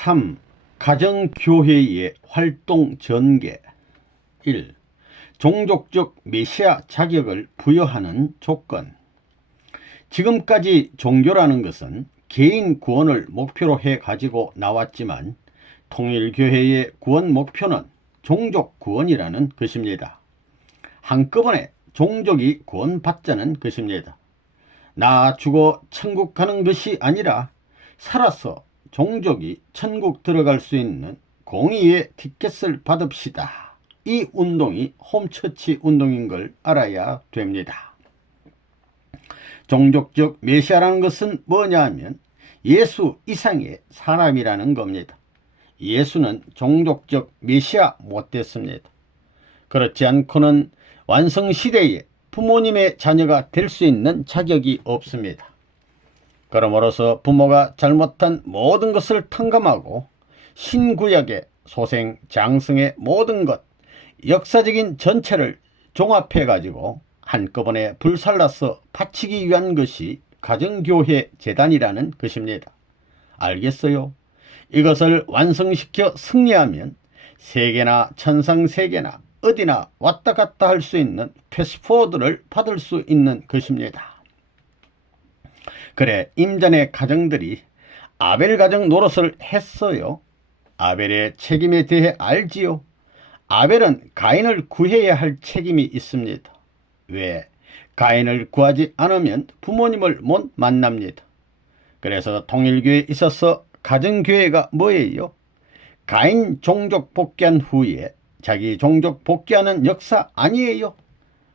3. 가정교회의 활동 전개. 1. 종족적 메시아 자격을 부여하는 조건. 지금까지 종교라는 것은 개인 구원을 목표로 해 가지고 나왔지만 통일교회의 구원 목표는 종족 구원이라는 것입니다. 한꺼번에 종족이 구원받자는 것입니다. 나 죽어 천국 가는 것이 아니라 살아서 종족이 천국 들어갈 수 있는 공의의 티켓을 받읍시다. 이 운동이 홈처치 운동인 걸 알아야 됩니다. 종족적 메시아라는 것은 뭐냐 하면 예수 이상의 사람이라는 겁니다. 예수는 종족적 메시아 못 됐습니다. 그렇지 않고는 완성시대에 부모님의 자녀가 될 수 있는 자격이 없습니다. 그러므로서 부모가 잘못한 모든 것을 탕감하고 신구약의 소생, 장성의 모든 것, 역사적인 전체를 종합해 가지고 한꺼번에 불살라서 바치기 위한 것이 가정교회 재단이라는 것입니다. 알겠어요? 이것을 완성시켜 승리하면 세계나 천상세계나 어디나 왔다 갔다 할 수 있는 패스포드를 받을 수 있는 것입니다. 그래, 임전의 가정들이 아벨 가정 노릇을 했어요. 아벨의 책임에 대해 알지요. 아벨은 가인을 구해야 할 책임이 있습니다. 왜? 가인을 구하지 않으면 부모님을 못 만납니다. 그래서 통일교회에 있어서 가정교회가 뭐예요? 가인 종족 복귀한 후에 자기 종족 복귀하는 역사 아니에요?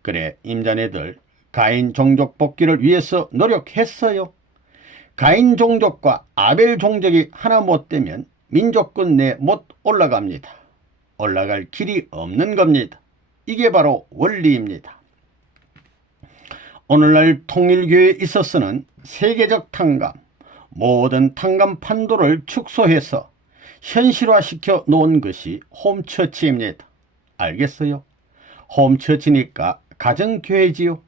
그래, 임자네들 가인 종족 복귀를 위해서 노력했어요. 가인 종족과 아벨 종족이 하나 못 되면 민족군 내 못 올라갑니다. 올라갈 길이 없는 겁니다. 이게 바로 원리입니다. 오늘날 통일교회에 있어서는 세계적 탕감, 모든 탕감 판도를 축소해서 현실화시켜 놓은 것이 홈처치입니다. 알겠어요? 홈처치니까 가정교회지요.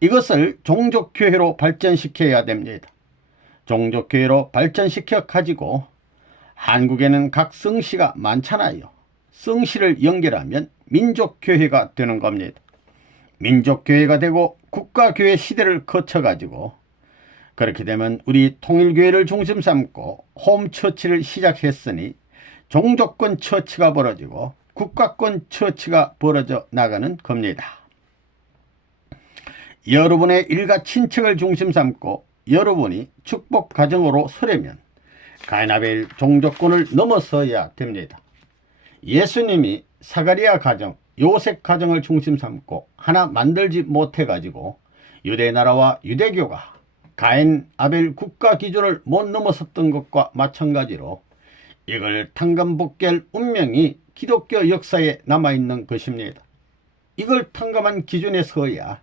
이것을 종족교회로 발전시켜야 됩니다. 종족교회로 발전시켜 가지고 한국에는 각 성씨가 많잖아요. 성씨를 연결하면 민족교회가 되는 겁니다. 민족교회가 되고 국가교회 시대를 거쳐 가지고 그렇게 되면 우리 통일교회를 중심 삼고 홈처치를 시작했으니 종족권 처치가 벌어지고 국가권 처치가 벌어져 나가는 겁니다. 여러분의 일가 친척을 중심 삼고 여러분이 축복 가정으로 서려면 가인아벨 종족권을 넘어서야 됩니다. 예수님이 사가리아 가정, 요셉 가정을 중심 삼고 하나 만들지 못해 가지고 유대나라와 유대교가 가인 아벨 국가 기준을 못 넘어섰던 것과 마찬가지로 이걸 탕감복귀할 운명이 기독교 역사에 남아있는 것입니다. 이걸 탕감한 기준에 서야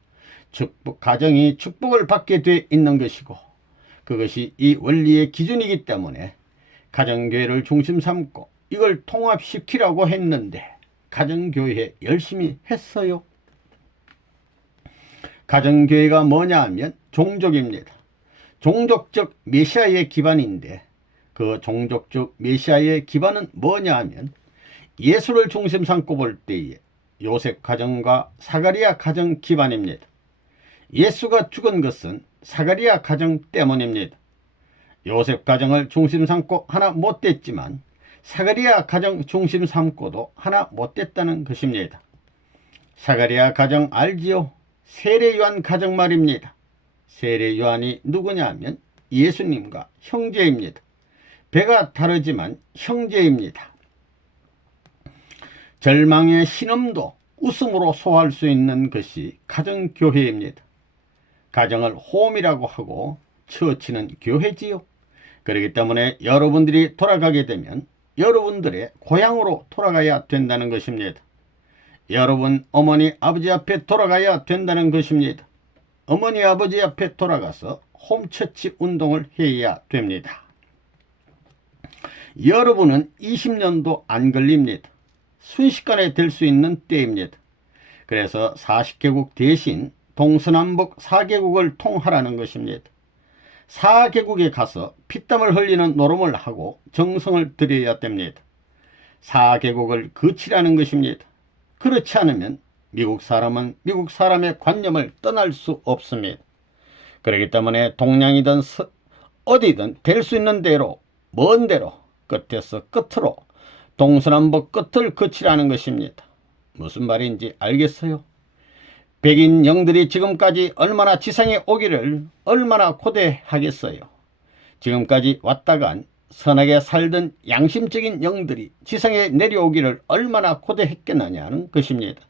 가정이 축복을 받게 돼 있는 것이고 그것이 이 원리의 기준이기 때문에 가정교회를 중심 삼고 이걸 통합시키라고 했는데 가정교회 열심히 했어요. 가정교회가 뭐냐 하면 종족입니다. 종족적 메시아의 기반인데 그 종족적 메시아의 기반은 뭐냐 하면 예수를 중심 삼고 볼 때에 요셉 가정과 사가리아 가정 기반입니다. 예수가 죽은 것은 사가리아 가정 때문입니다. 요셉 가정을 중심 삼고 하나 못 됐지만 사가리아 가정 중심 삼고도 하나 못 됐다는 것입니다. 사가리아 가정 알지요? 세례요한 가정 말입니다. 세례요한이 누구냐 하면 예수님과 형제입니다. 배가 다르지만 형제입니다. 절망의 신음도 웃음으로 소화할 수 있는 것이 가정교회입니다. 가정을 홈이라고 하고 처치는 교회지요. 그렇기 때문에 여러분들이 돌아가게 되면 여러분들의 고향으로 돌아가야 된다는 것입니다. 여러분 어머니 아버지 앞에 돌아가야 된다는 것입니다. 어머니 아버지 앞에 돌아가서 홈처치 운동을 해야 됩니다. 여러분은 20년도 안 걸립니다. 순식간에 될 수 있는 때입니다. 그래서 40개국 대신 동서남북 4개국을 통하라는 것입니다. 4개국에 가서 피땀을 흘리는 노름을 하고 정성을 들여야 됩니다. 4개국을 거치라는 것입니다. 그렇지 않으면 미국 사람은 미국 사람의 관념을 떠날 수 없습니다. 그렇기 때문에 동양이든 어디든 될 수 있는 대로 먼 데로 끝에서 끝으로 동서남북 끝을 거치라는 것입니다. 무슨 말인지 알겠어요? 백인 영들이 지금까지 얼마나 지상에 오기를 얼마나 고대하겠어요. 지금까지 왔다간 선하게 살던 양심적인 영들이 지상에 내려오기를 얼마나 고대했겠느냐는 것입니다.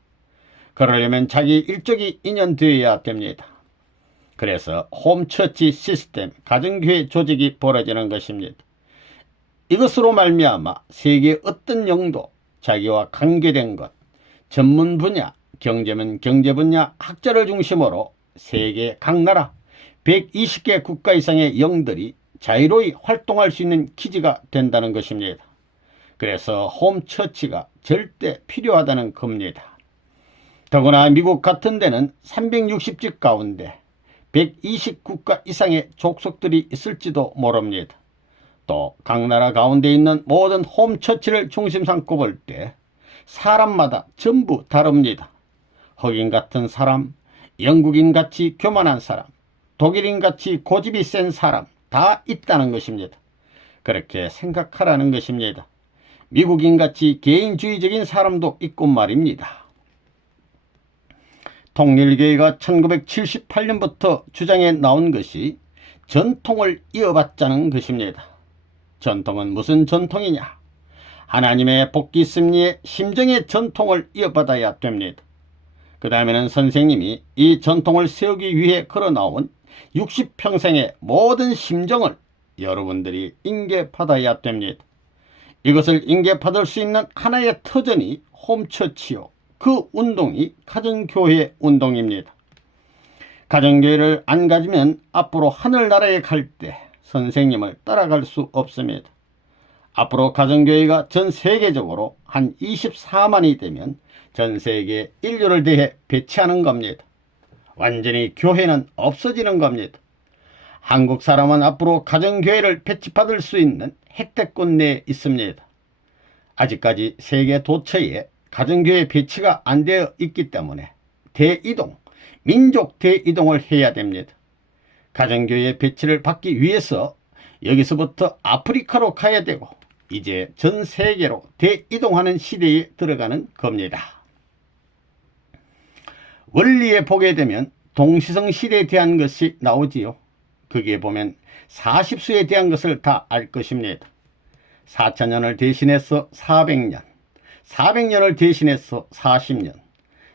그러려면 자기 일족이 인연되어야 됩니다. 그래서 홈처치 시스템, 가정교회 조직이 벌어지는 것입니다. 이것으로 말미암아 세계의 어떤 영도 자기와 관계된 것, 전문 분야, 경제면 경제 분야, 학자를 중심으로 세계 각 나라 120개 국가 이상의 영들이 자유로이 활동할 수 있는 기지가 된다는 것입니다. 그래서 홈처치가 절대 필요하다는 겁니다. 더구나 미국 같은 데는 360집 가운데 120국가 이상의 족속들이 있을지도 모릅니다. 또 각 나라 가운데 있는 모든 홈처치를 중심 삼고 볼 때 사람마다 전부 다릅니다. 흑인 같은 사람, 영국인같이 교만한 사람, 독일인같이 고집이 센 사람 다 있다는 것입니다. 그렇게 생각하라는 것입니다. 미국인같이 개인주의적인 사람도 있고 말입니다. 통일교회가 1978년부터 주장해 나온 것이 전통을 이어받자는 것입니다. 전통은 무슨 전통이냐? 하나님의 복귀 승리의 심정의 전통을 이어받아야 됩니다. 그 다음에는 선생님이 이 전통을 세우기 위해 걸어나온 60평생의 모든 심정을 여러분들이 인계받아야 됩니다. 이것을 인계받을 수 있는 하나의 터전이 홈처치요. 그 운동이 가정교회 운동입니다. 가정교회를 안 가지면 앞으로 하늘나라에 갈 때 선생님을 따라갈 수 없습니다. 앞으로 가정교회가 전 세계적으로 한 24만이 되면 전 세계 인류를 대해 배치하는 겁니다. 완전히 교회는 없어지는 겁니다. 한국 사람은 앞으로 가정교회를 배치받을 수 있는 혜택권 내에 있습니다. 아직까지 세계 도처에 가정교회 배치가 안 되어 있기 때문에 대이동, 민족 대이동을 해야 됩니다. 가정교회 배치를 받기 위해서 여기서부터 아프리카로 가야 되고 이제 전 세계로 대이동하는 시대에 들어가는 겁니다. 원리에 보게 되면 동시성 시대에 대한 것이 나오지요. 거기에 보면 40수에 대한 것을 다 알 것입니다. 4,000년을 대신해서 400년, 400년을 대신해서 40년,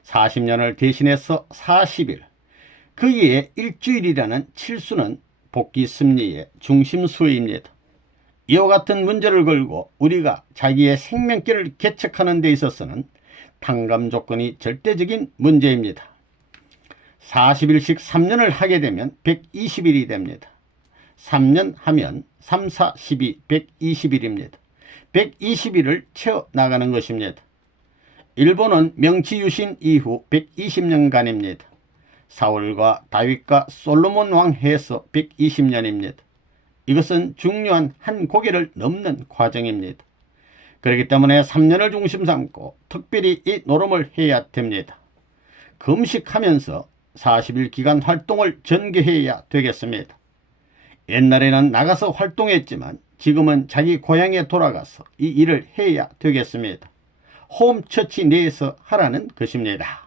40년을 대신해서 40일, 거기에 일주일이라는 칠수는 복귀 섭리의 중심수입니다. 이와 같은 문제를 걸고 우리가 자기의 생명길을 개척하는 데 있어서는 탕감 조건이 절대적인 문제입니다. 40일씩 3년을 하게 되면 120일이 됩니다. 3년 하면 3, 4, 12, 120일입니다. 120일을 채워나가는 것입니다. 일본은 명치유신 이후 120년간입니다. 사울과 다윗과 솔로몬 왕 해서 120년입니다. 이것은 중요한 한 고개를 넘는 과정입니다. 그렇기 때문에 3년을 중심 삼고 특별히 이 노름을 해야 됩니다. 금식하면서 40일 기간 활동을 전개해야 되겠습니다. 옛날에는 나가서 활동했지만 지금은 자기 고향에 돌아가서 이 일을 해야 되겠습니다. 홈처치 내에서 하라는 것입니다.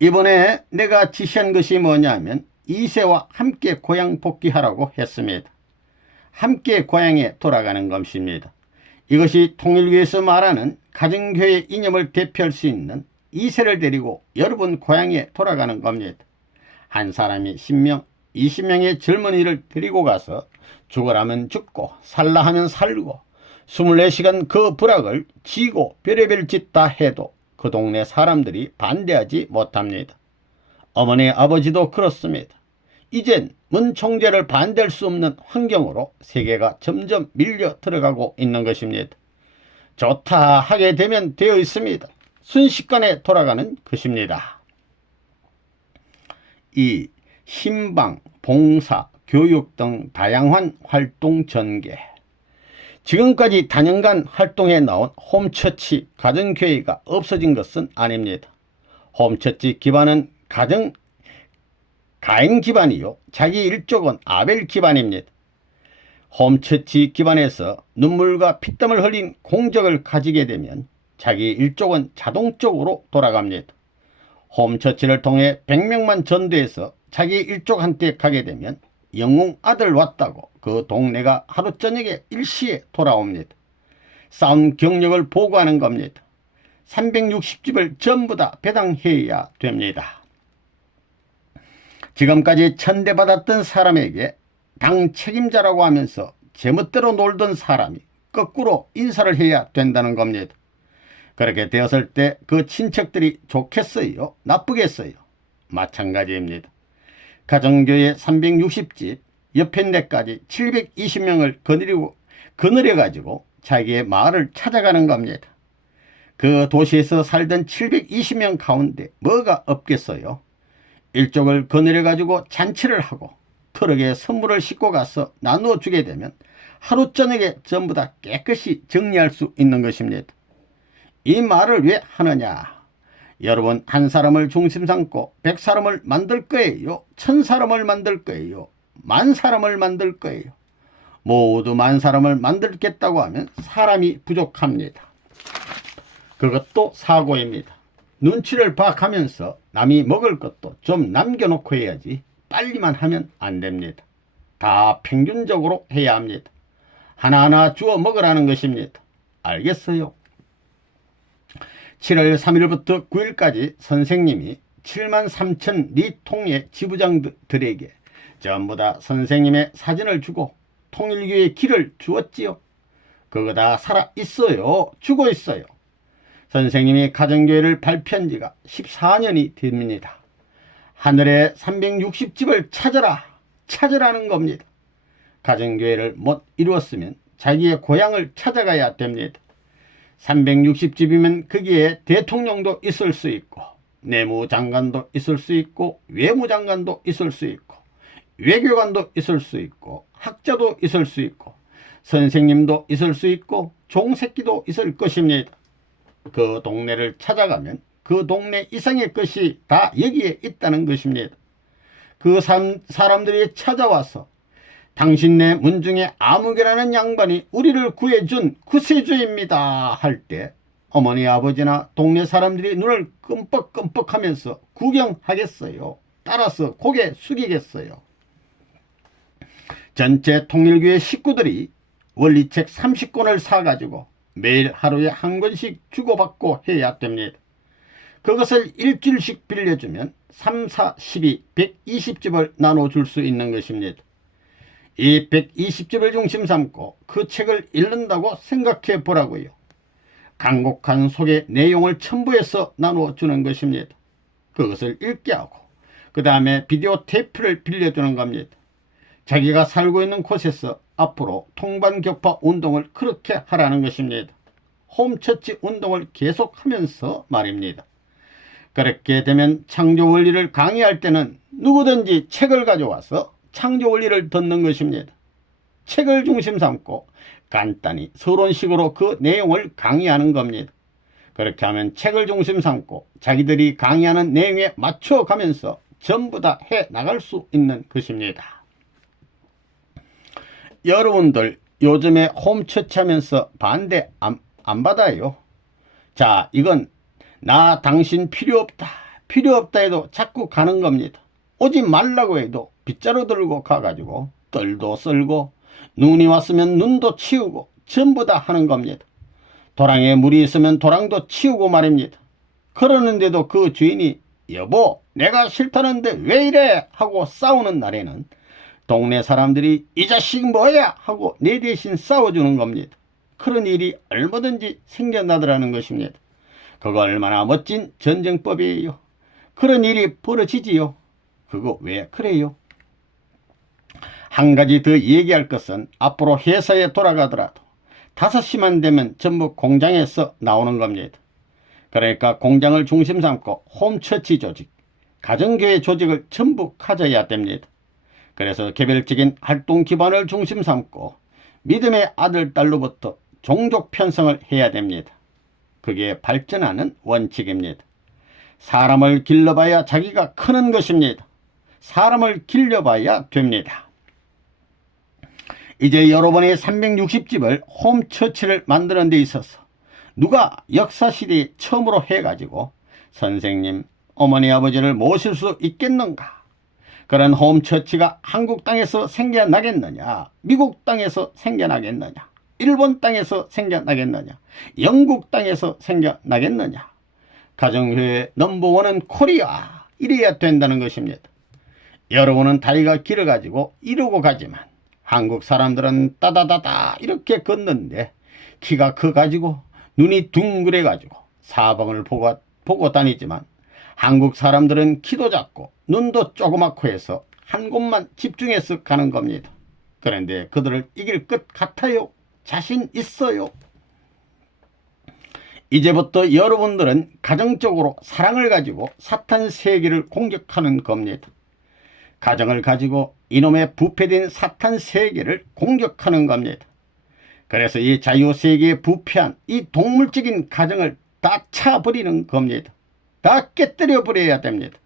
이번에 내가 지시한 것이 뭐냐면 2세와 함께 고향 복귀하라고 했습니다. 함께 고향에 돌아가는 것입니다. 이것이 통일교에서 말하는 가정교회 이념을 대표할 수 있는 2세를 데리고 여러분 고향에 돌아가는 겁니다. 한 사람이 10명, 20명의 젊은이를 데리고 가서 죽으라면 죽고 살라 하면 살고 24시간 그 불악을 지고 별의별 짓 다 해도 그 동네 사람들이 반대하지 못합니다. 어머니 아버지도 그렇습니다. 이젠 문총재를 반대할 수 없는 환경으로 세계가 점점 밀려 들어가고 있는 것입니다. 좋다 하게 되면 되어 있습니다. 순식간에 돌아가는 것입니다. 이 신방, 봉사, 교육 등 다양한 활동 전개. 지금까지 단연간 활동해 나온 홈처치 가정교회가 없어진 것은 아닙니다. 홈처치 기반은 가인 기반이요, 자기 일족은 아벨 기반입니다. 홈처치 기반에서 눈물과 피땀을 흘린 공적을 가지게 되면 자기 일족은 자동적으로 돌아갑니다. 홈처치를 통해 100명만 전도해서 자기 일족한테 가게 되면 영웅 아들 왔다고 그 동네가 하루 저녁에 일시에 돌아옵니다. 쌓은 경력을 보고하는 겁니다. 360집을 전부 다 배당해야 됩니다. 지금까지 천대받았던 사람에게 당 책임자라고 하면서 제멋대로 놀던 사람이 거꾸로 인사를 해야 된다는 겁니다. 그렇게 되었을 때 그 친척들이 좋겠어요? 나쁘겠어요? 마찬가지입니다. 가정교회 360집 옆에 데까지 720명을 거느려가지고 자기의 마을을 찾아가는 겁니다. 그 도시에서 살던 720명 가운데 뭐가 없겠어요? 일족을 거느려가지고 잔치를 하고 트럭에 선물을 싣고 가서 나누어 주게 되면 하루 저녁에 전부 다 깨끗이 정리할 수 있는 것입니다. 이 말을 왜 하느냐? 여러분, 한 사람을 중심 삼고 100사람을 만들 거예요? 1000사람을 만들 거예요? 10,000사람을 만들 거예요? 모두 10,000사람을 만들겠다고 하면 사람이 부족합니다. 그것도 사고입니다. 눈치를 봐가면서 남이 먹을 것도 좀 남겨놓고 해야지 빨리만 하면 안 됩니다. 다 평균적으로 해야 합니다. 하나하나 주워 먹으라는 것입니다. 알겠어요? 7월 3일부터 9일까지 선생님이 73,000 리통의 지부장들에게 전부 다 선생님의 사진을 주고 통일교의 길을 주었지요. 그거 다 살아있어요. 주고 있어요. 선생님이 가정교회를 발표한 지가 14년이 됩니다. 하늘에 360집을 찾으라는 겁니다. 가정교회를 못 이루었으면 자기의 고향을 찾아가야 됩니다. 360집이면 거기에 대통령도 있을 수 있고 내무장관도 있을 수 있고 외무장관도 있을 수 있고 외교관도 있을 수 있고 학자도 있을 수 있고 선생님도 있을 수 있고 종새끼도 있을 것입니다. 그 동네를 찾아가면 그 동네 이상의 것이 다 여기에 있다는 것입니다. 그 사람들이 찾아와서 당신네 문중에 아무개라는 양반이 우리를 구해준 구세주입니다 할 때 어머니 아버지나 동네 사람들이 눈을 끔뻑끔뻑하면서 구경하겠어요? 따라서 고개 숙이겠어요? 전체 통일교회 식구들이 원리책 30권을 사가지고 매일 하루에 한 권씩 주고받고 해야 됩니다. 그것을 일주일씩 빌려주면 3, 4, 12, 120집을 나눠줄 수 있는 것입니다. 이 120집을 중심 삼고 그 책을 읽는다고 생각해 보라고요. 간곡한 속의 내용을 첨부해서 나눠주는 것입니다. 그것을 읽게 하고 그 다음에 비디오 테이프를 빌려주는 겁니다. 자기가 살고 있는 곳에서 앞으로 통반격파 운동을 그렇게 하라는 것입니다. 홈처치 운동을 계속하면서 말입니다. 그렇게 되면 창조 원리를 강의할 때는 누구든지 책을 가져와서 창조 원리를 듣는 것입니다. 책을 중심 삼고 간단히 서론식으로 그 내용을 강의하는 겁니다. 그렇게 하면 책을 중심 삼고 자기들이 강의하는 내용에 맞춰가면서 전부 다 해 나갈 수 있는 것입니다. 여러분들 요즘에 홈처치 하면서 반대 안 받아요? 자, 이건 나 당신 필요 없다 해도 자꾸 가는 겁니다. 오지 말라고 해도 빗자루 들고 가가지고 뜰도 썰고 눈이 왔으면 눈도 치우고 전부 다 하는 겁니다. 도랑에 물이 있으면 도랑도 치우고 말입니다. 그러는데도 그 주인이 여보 내가 싫다는데 왜 이래 하고 싸우는 날에는 동네 사람들이 이 자식 뭐야 하고 내 대신 싸워주는 겁니다. 그런 일이 얼마든지 생겨나더라는 것입니다. 그거 얼마나 멋진 전쟁법이에요. 그런 일이 벌어지지요. 그거 왜 그래요? 한 가지 더 얘기할 것은 앞으로 회사에 돌아가더라도 5시만 되면 전부 공장에서 나오는 겁니다. 그러니까 공장을 중심 삼고 홈처치 조직, 가정교회 조직을 전부 가져야 됩니다. 그래서 개별적인 활동 기반을 중심 삼고 믿음의 아들, 딸로부터 종족 편성을 해야 됩니다. 그게 발전하는 원칙입니다. 사람을 길러봐야 자기가 크는 것입니다. 사람을 길려봐야 됩니다. 이제 여러분이 360집을 홈처치를 만드는 데 있어서 누가 역사시대에 처음으로 해가지고 선생님, 어머니, 아버지를 모실 수 있겠는가? 그런 홈처치가 한국 땅에서 생겨나겠느냐? 미국 땅에서 생겨나겠느냐? 일본 땅에서 생겨나겠느냐? 영국 땅에서 생겨나겠느냐? 가정교회 넘버원은 코리아, 이래야 된다는 것입니다. 여러분은 다리가 길어가지고 이러고 가지만 한국 사람들은 따다다다 이렇게 걷는데 키가 커가지고 눈이 둥그래가지고 사방을 보고 다니지만 한국 사람들은 키도 작고 눈도 조그맣고 해서 한 곳만 집중해서 가는 겁니다. 그런데 그들을 이길 것 같아요? 자신 있어요? 이제부터 여러분들은 가정적으로 사랑을 가지고 사탄 세계를 공격하는 겁니다. 가정을 가지고 이놈의 부패된 사탄 세계를 공격하는 겁니다. 그래서 이 자유세계에 부패한 이 동물적인 가정을 다 차버리는 겁니다. 다 깨뜨려 버려야 됩니다.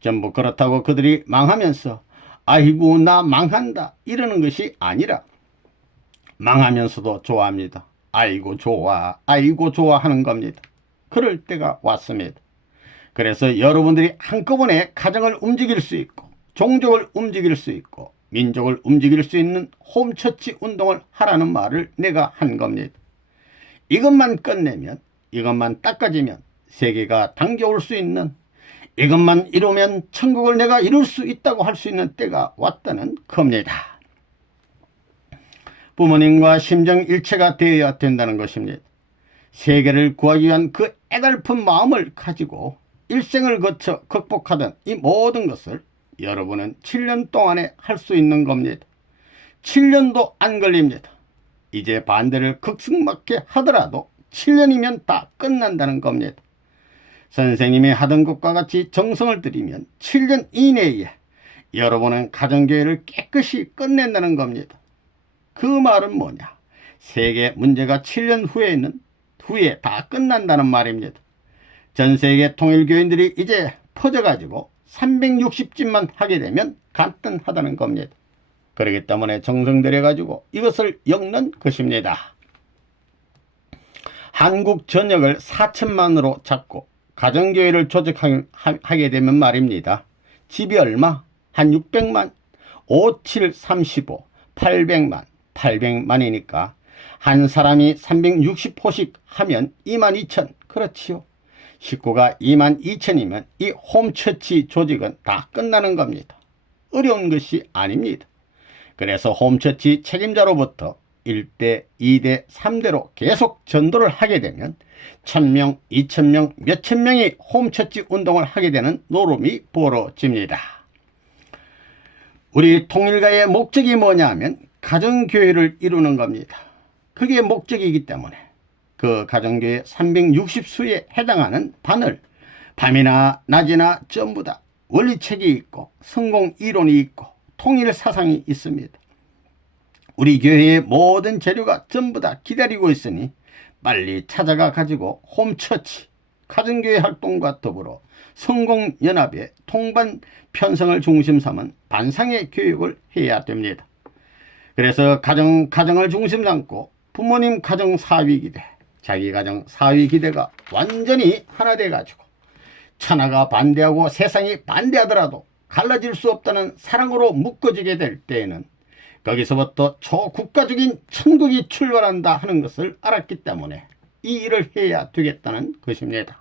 전부 그렇다고 그들이 망하면서 아이고 나 망한다 이러는 것이 아니라 망하면서도 좋아합니다. 아이고 좋아 하는 겁니다. 그럴 때가 왔습니다. 그래서 여러분들이 한꺼번에 가정을 움직일 수 있고 종족을 움직일 수 있고 민족을 움직일 수 있는 홈처치 운동을 하라는 말을 내가 한 겁니다. 이것만 끝내면, 이것만 닦아지면 세계가 당겨올 수 있는, 이것만 이루면 천국을 내가 이룰 수 있다고 할 수 있는 때가 왔다는 겁니다. 부모님과 심정 일체가 되어야 된다는 것입니다. 세계를 구하기 위한 그 애달픈 마음을 가지고 일생을 거쳐 극복하던 이 모든 것을 여러분은 7년 동안에 할 수 있는 겁니다. 7년도 안 걸립니다. 이제 반대를 극승맞게 하더라도 7년이면 다 끝난다는 겁니다. 선생님이 하던 것과 같이 정성을 들이면 7년 이내에 여러분은 가정교회를 깨끗이 끝낸다는 겁니다. 그 말은 뭐냐? 세계 문제가 7년 후에 다 끝난다는 말입니다. 전 세계 통일교인들이 이제 퍼져가지고 360집만 하게 되면 간단하다는 겁니다. 그렇기 때문에 정성 들여가지고 이것을 엮는 것입니다. 한국 전역을 4천만으로 잡고 가정교회를 조직하게 되면 말입니다. 집이 얼마? 한 600만, 5, 7, 35, 800만, 800만이니까 한 사람이 360호씩 하면 22,000, 그렇지요. 식구가 22,000이면 이 홈처치 조직은 다 끝나는 겁니다. 어려운 것이 아닙니다. 그래서 홈처치 책임자로부터 1대, 2대, 3대로 계속 전도를 하게 되면 1,000명, 2,000명, 몇천 명이 홈처치 운동을 하게 되는 노름이 벌어집니다. 우리 통일가의 목적이 뭐냐 하면 가정교회를 이루는 겁니다. 그게 목적이기 때문에 그 가정교회 360수에 해당하는 반을 밤이나 낮이나 전부 다 원리책이 있고 성공 이론이 있고 통일 사상이 있습니다. 우리 교회의 모든 재료가 전부 다 기다리고 있으니 빨리 찾아가 가지고 홈처치, 가정교회 활동과 더불어 성공연합의 통반 편성을 중심 삼은 반상의 교육을 해야 됩니다. 그래서 가정을 중심 삼고 부모님 가정 사위기대, 자기 가정 사위기대가 완전히 하나 돼가지고 천하가 반대하고 세상이 반대하더라도 갈라질 수 없다는 사랑으로 묶어지게 될 때에는 거기서부터 초국가적인 천국이 출발한다 하는 것을 알았기 때문에 이 일을 해야 되겠다는 것입니다.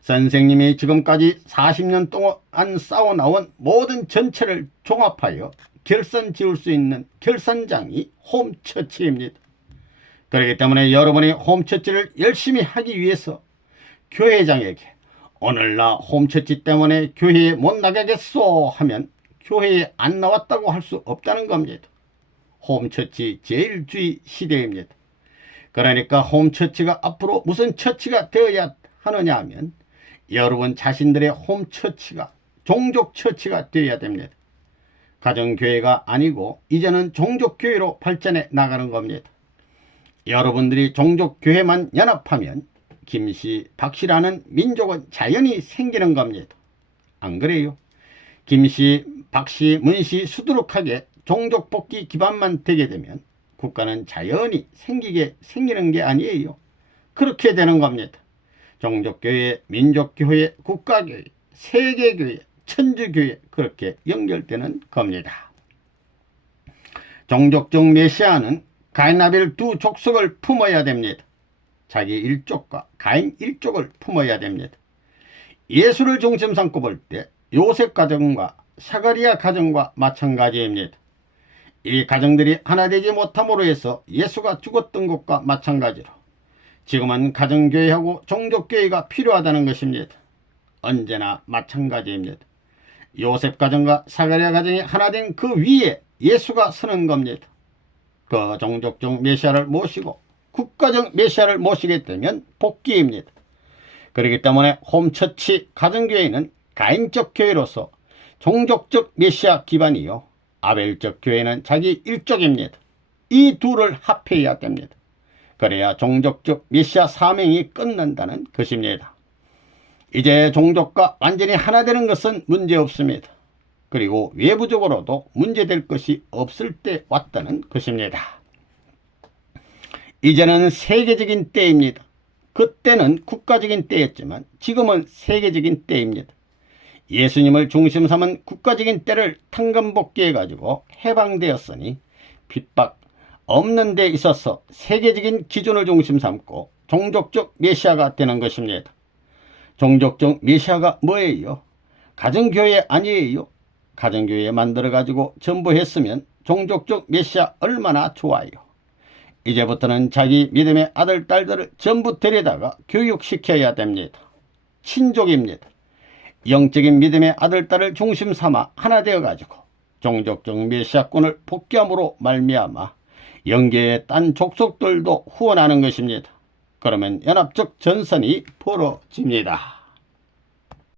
선생님이 지금까지 40년 동안 쌓아나온 모든 전체를 종합하여 결산 지을 수 있는 결산장이 홈처치입니다. 그렇기 때문에 여러분이 홈처치를 열심히 하기 위해서 교회장에게 오늘 나 홈처치 때문에 교회에 못 나가겠소 하면 교회에 안 나왔다고 할 수 없다는 겁니다. 홈처치 제일주의 시대입니다. 그러니까 홈처치가 앞으로 무슨 처치가 되어야 하느냐 하면 여러분 자신들의 홈처치가 종족처치가 되어야 됩니다. 가정교회가 아니고 이제는 종족교회로 발전해 나가는 겁니다. 여러분들이 종족교회만 연합하면 김씨, 박씨라는 민족은 자연히 생기는 겁니다. 안 그래요? 김씨, 박씨, 문씨 수두룩하게 종족복귀 기반만 되게 되면 국가는 자연히 생기는 게 아니에요. 그렇게 되는 겁니다. 종족교회, 민족교회, 국가교회, 세계교회, 천주교회 그렇게 연결되는 겁니다. 종족적 메시아는 가인 아벨 두 족속을 품어야 됩니다. 자기 일족과 가인 일족을 품어야 됩니다. 예수를 중심 삼고 볼 때 요셉 가정과 사가리아 가정과 마찬가지입니다. 이 가정들이 하나 되지 못함으로 해서 예수가 죽었던 것과 마찬가지로 지금은 가정교회하고 종족교회가 필요하다는 것입니다. 언제나 마찬가지입니다. 요셉 가정과 사가랴 가정이 하나 된 그 위에 예수가 서는 겁니다. 그 종족적 메시아를 모시고 국가적 메시아를 모시게 되면 복귀입니다. 그렇기 때문에 홈처치 가정교회는 가인적 교회로서 종족적 메시아 기반이요, 아벨적 교회는 자기 일족입니다. 이 둘을 합해야 됩니다. 그래야 종족적 메시아 사명이 끝난다는 것입니다. 이제 종족과 완전히 하나 되는 것은 문제없습니다. 그리고 외부적으로도 문제될 것이 없을 때 왔다는 것입니다. 이제는 세계적인 때입니다. 그때는 국가적인 때였지만 지금은 세계적인 때입니다. 예수님을 중심 삼은 국가적인 때를 탕감복귀해 가지고 해방되었으니 핍박 없는 데 있어서 세계적인 기준을 중심 삼고 종족적 메시아가 되는 것입니다. 종족적 메시아가 뭐예요? 가정교회 아니에요? 가정교회 만들어 가지고 전부 했으면 종족적 메시아 얼마나 좋아요. 이제부터는 자기 믿음의 아들 딸들을 전부 데려다가 교육시켜야 됩니다. 친족입니다. 영적인 믿음의 아들 딸을 중심 삼아 하나 되어 가지고 종족적 메시아권을 복귀함으로 말미암아 영계의 딴 족속들도 후원하는 것입니다. 그러면 연합적 전선이 벌어집니다.